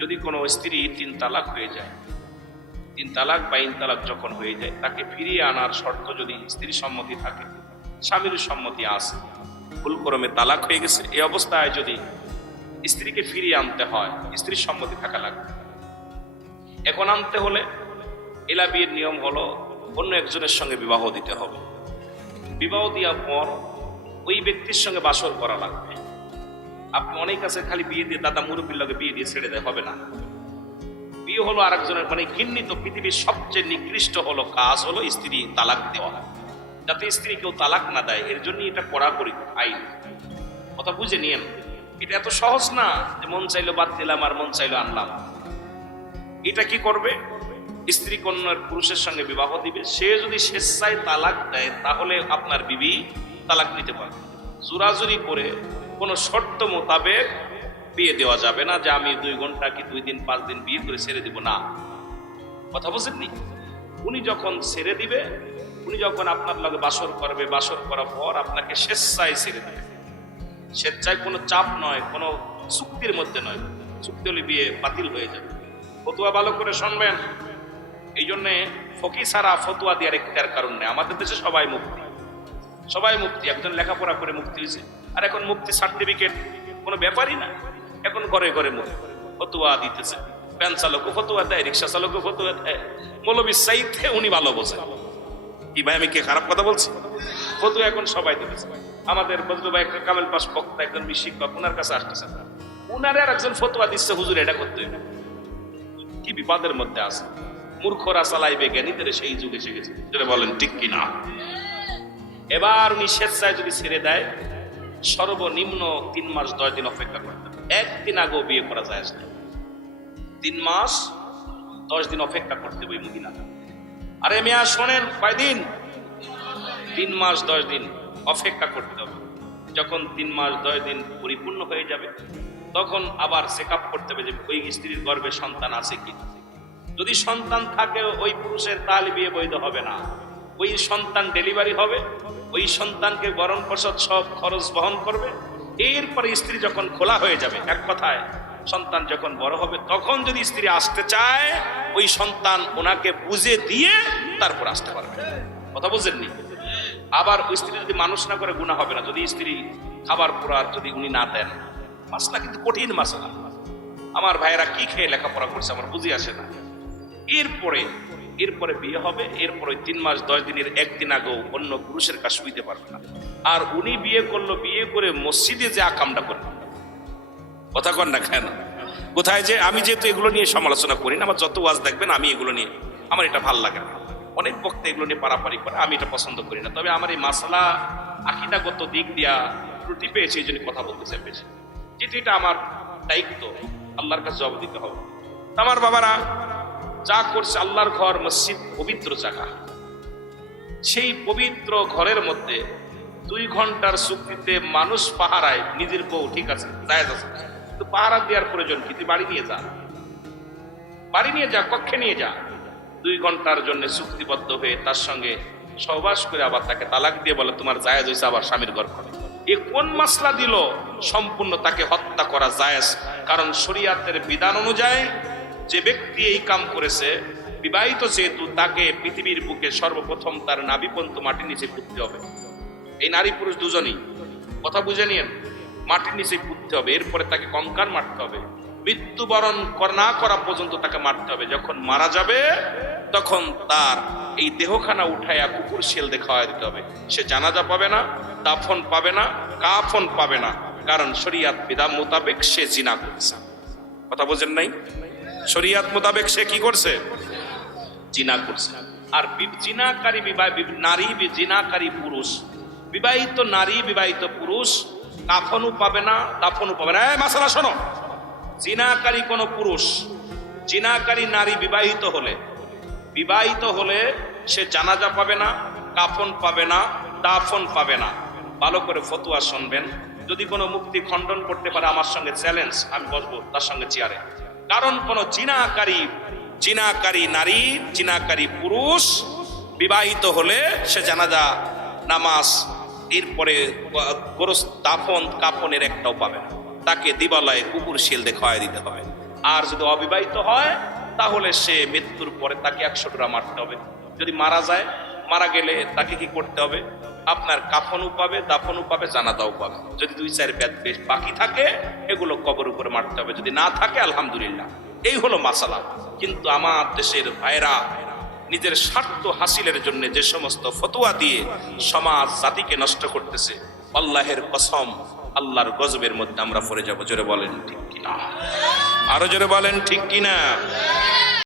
যদি কোনো স্ত্রী 3 তালাক হয়ে যায়, 3 তালাক বা 3 তালাক যখন হয়ে যায়, তাকে ফিরিয়ে আনার শর্ত যদি স্ত্রীর সম্মতি থাকে, স্বামীর সম্মতি আছে, ভুলক্রমে তালাক হয়ে গেছে, এই অবস্থায় যদি স্ত্রীকে ফিরিয়ে আনতে হয়, স্ত্রীর সম্মতি থাকা লাগবে। এখন আনতে হলে এলা বিয়ের নিয়ম হলো অন্য একজনের সঙ্গে বিবাহ দিতে হবে। বিবাহ দেওয়ার পর ওই ব্যক্তির সঙ্গে বাসর করা লাগবে। আপনি অনেক আছে খালি বিয়ে দিয়ে দাদা মুরব্বীর লগে বিয়ে দিয়ে ছেড়ে দেয়, হবে না। বিয়ে হলো আরেকজনের, মানে ঘৃণিত পৃথিবীর সবচেয়ে নিকৃষ্ট হলো কাজ হলো স্ত্রী তালাক দেওয়া। যাতে স্ত্রী কেউ তালাক না দেয়, এর জন্য এটা কড়াকড়ি আইন। কথা বুঝে নিয়েন, এটা এত সহজ না যে মন চাইলো বাদ দিলাম আর মন চাইলো আনলাম। এটা কি করবে? স্ত্রী কন্যার পুরুষের সঙ্গে বিবাহ দিবে, সে যদি স্বেচ্ছায় তালাক দেয় তাহলে আপনার বিবি তালাক নিতে পারে। জোরাজুরি করে কোনো শর্ত মোতাবেক বিয়ে দেওয়া যাবে না, যে আমি 2 ঘন্টা কি 2 দিন 5 দিন বিয়ে করে ছেড়ে দিব না। কথা বুঝেননি? উনি যখন ছেড়ে দিবে, উনি যখন আপনার লগে বাসর করবে, বাসর করার পর আপনাকে স্বেচ্ছায় ছেড়ে দেবে। স্বেচ্ছায় কোনো চাপ নয়, কোনো চুক্তির মধ্যে নয়। চুক্তি হলে বিয়ে বাতিল হয়ে যাবে। ফতুয়া ভালো করে শুনবেন। এই জন্যে ফকি ছাড়া ফতুয়া দেওয়ার একটার কারণ নেই। আমাদের দেশে সবাই মুক্তি, সবাই মুক্তি। একজন লেখাপড়া করে মুক্তি হয়েছে, আর এখন মুক্তি সার্টিফিকেট কোনো ব্যাপারই না। এখন ঘরে ঘরে ফতুয়া দিতেছে। ভ্যান চালকও ফতুয়া দেয়, রিক্সা চালকও ফতুয়া দেয়। মৌলবীর চাইতে উনি ভালো বোঝেন। কি ভাই, আমি কি খারাপ কথা বলছি? ফতুয়া এখন সবাই দিতেছে। আমাদের বজলু ভাই একটা কামেল পাস বক্তা, একজন শিক্ষক, ওনার কাছে আসতেছে, উনারে আর একজন ফতুয়া দিচ্ছে, হুজুর এটা করতে হবে। কি বিপদের মধ্যে আছে। মূর্খরা চালাইবে জ্ঞানীদের সেই যুগে এসে গেছে। বলেন ঠিক কিনা? এবার উনি স্বেচ্ছায় যদি ছেড়ে দেয়, সর্বনিম্ন 3 মাস 10 দিন অপেক্ষা করতে হবে। একদিন আগেও বিয়ে করা যায় না। 3 মাস 10 দিন অপেক্ষা করতে হবে মদিনা। আরে মিয়া শোনেন, কয়দিন? 3 মাস 10 দিন অপেক্ষা করতে হবে। যখন 3 মাস 10 দিন পরিপূর্ণ হয়ে যাবে, তখন আবার চেক আপ করতে হবে যে ওই স্ত্রীর গর্ভে সন্তান আছে কি। যদি সন্তান থাকে ওই পুরুষের, তাহলে বিয়ে বৈধ হবে না। ওই সন্তান ডেলিভারি হবে, ওই সন্তানকে ভরণ পোষণ সব খরচ বহন করবে। এরপরে স্ত্রী যখন খোলা হয়ে যাবে, এক কথায় সন্তান যখন বড় হবে, তখন যদি স্ত্রী আসতে চায়, ওই সন্তান ওনাকে বুঝে দিয়ে তারপর আসতে পারবে। কথা বুঝেননি? আবার ওই স্ত্রী যদি মানুষ না করে গুনাহ হবে না। যদি স্ত্রী খাবার পড়ার যদি উনি না দেন, মাসলা কিন্তু কঠিন মাসলা। আমার ভাইয়েরা কি খেয়ে লেখাপড়া করছে আমার বুঝি আসে না। এরপরে বিয়ে হবে। এরপরে 3 মাস 10 দিনের একদিন আগেও অন্য পুরুষের কাছে শুইতে পারবে না। আর উনি বিয়ে করলো, বিয়ে করে মসজিদে যে আকামটা করবে। কথা কন না, কেন? কোথায় যে আমি যেহেতু এগুলো নিয়ে সমালোচনা করি না, আমার যত ওয়াজ দেখবেন আমি এগুলো নিয়ে, আমার এটা ভাল লাগে না। অনেক বক্তা এগুলো নিয়ে পারাপারি করে, আমি এটা পছন্দ করি না। তবে আমার এই মাসলা আকীদাগত দিক দিয়া ত্রুটি পেয়েছে, এই জন্য কথা বলতে চাই বেশি। যেহেতু এটা আমার দায়িত্ব, আল্লাহর কাছে জবাব দিতে হবে। আমার বাবারা যা করছে, আল্লাহর ঘর মসজিদ পবিত্র জায়গা, সেই পবিত্র ঘরের মধ্যে 2 ঘন্টার চুক্তিতে মানুষ পাহারায় নিজের বউ, ঠিক আছে, জায়েজ আছে, কিন্তু পাহারা দেওয়ার প্রয়োজন কি? তুই বাড়ি নিয়ে যা, বাড়ি নিয়ে যা, কক্ষে নিয়ে যা। 2 ঘন্টার জন্য চুক্তিবদ্ধ হয়ে তার সঙ্গে সহবাস করে আবার তাকে তালাক দিয়ে বলে তোমার জায়েজ হয়েছে, আবার স্বামীর ঘর করে। এ কোন মাসলা দিল? সম্পূর্ণ তাকে হত্যা করা জায়েজ। কারণ শরীয়তের বিধান অনুযায়ী যে ব্যক্তি এই কাম করেছে, বিবাহিত যেহেতু, তাকে পৃথিবীর বুকে সর্বপ্রথম তার নাভিপন্ত মাটির নিচে পুঁততে হবে। এই নারী পুরুষ দুজনেই, কথা বুঝে নিয়েন, মাটির নিচে পুঁততে হবে। এরপরে তাকে কঙ্কাল মারতে হবে, মৃত্যুবরণ না করা পর্যন্ত তাকে মারতে হবে। যখন মারা যাবে তখন তার এই দেহখানা উঠাইয়া কুকুর শেল দিয়ে খাওয়াই দিতে হবে। সে জানাজা পাবে না, দাফন পাবে না, কাফন পাবে না, কারণ শরীয়ত বিধান মোতাবেক সে জিনা করছে। কথা বোঝেন নাই? শরীয়ত মোতাবেক সে কি করছে? জিনা করছে। আর জিনাকারী নারী, জিনাকারী পুরুষ, বিবাহিত নারী, বিবাহিত পুরুষ কাফনও পাবে না, দাফনও পাবে না। মাসালা শোনো, জিনাকারী কোন পুরুষ, জিনাকারী নারী বিবাহিত হলে সে জানাজা পাবে না, কাফন পাবে না, দাফন পাবে না। ভালো করে ফতোয়া শুনবেন। যদি কোনো মুক্তি খণ্ডন করতে পারে আমার সঙ্গে চ্যালেঞ্জ, আমি বসবো তার সঙ্গে চেয়ারে। কারণ কোন জিনাকারী নারী, জিনাকারী পুরুষ বিবাহিত হলে সে জানাজা, নামাজ, এরপরে গোরস, দাফন, কাফনের একটাও পাবে না। তাকে দিবালয়ে কুকুর শিল দিয়ে খাওয়াই দিতে হবে। আর যদি অবিবাহিত হয় তাহলে সে মৃত্যুর পরে তাকে 100 ডোরা মারতে হবে। যদি মারা যায়, মারা গেলে তাকে কি করতে হবে? আপনার কাফনও পাবে, দাফনও পাবে, জানাজাও পাবে। যদি 2-4 বেদ বেশ বাকি থাকে এগুলো কবর উপরে মারতে হবে, যদি না থাকে আলহামদুলিল্লাহ। এই হলো মাসালা। কিন্তু আমার দেশের ভাইরা নিজের স্বার্থ হাসিলের জন্য যে সমস্ত ফতোয়া দিয়ে সমাজ জাতিকে নষ্ট করতেছে, আল্লাহের কসম আল্লাহর গজবের মধ্যে আমরা পড়ে যাব। জোরে বলেন ঠিক কিনা? আরো জোরে বলেন ঠিক কিনা?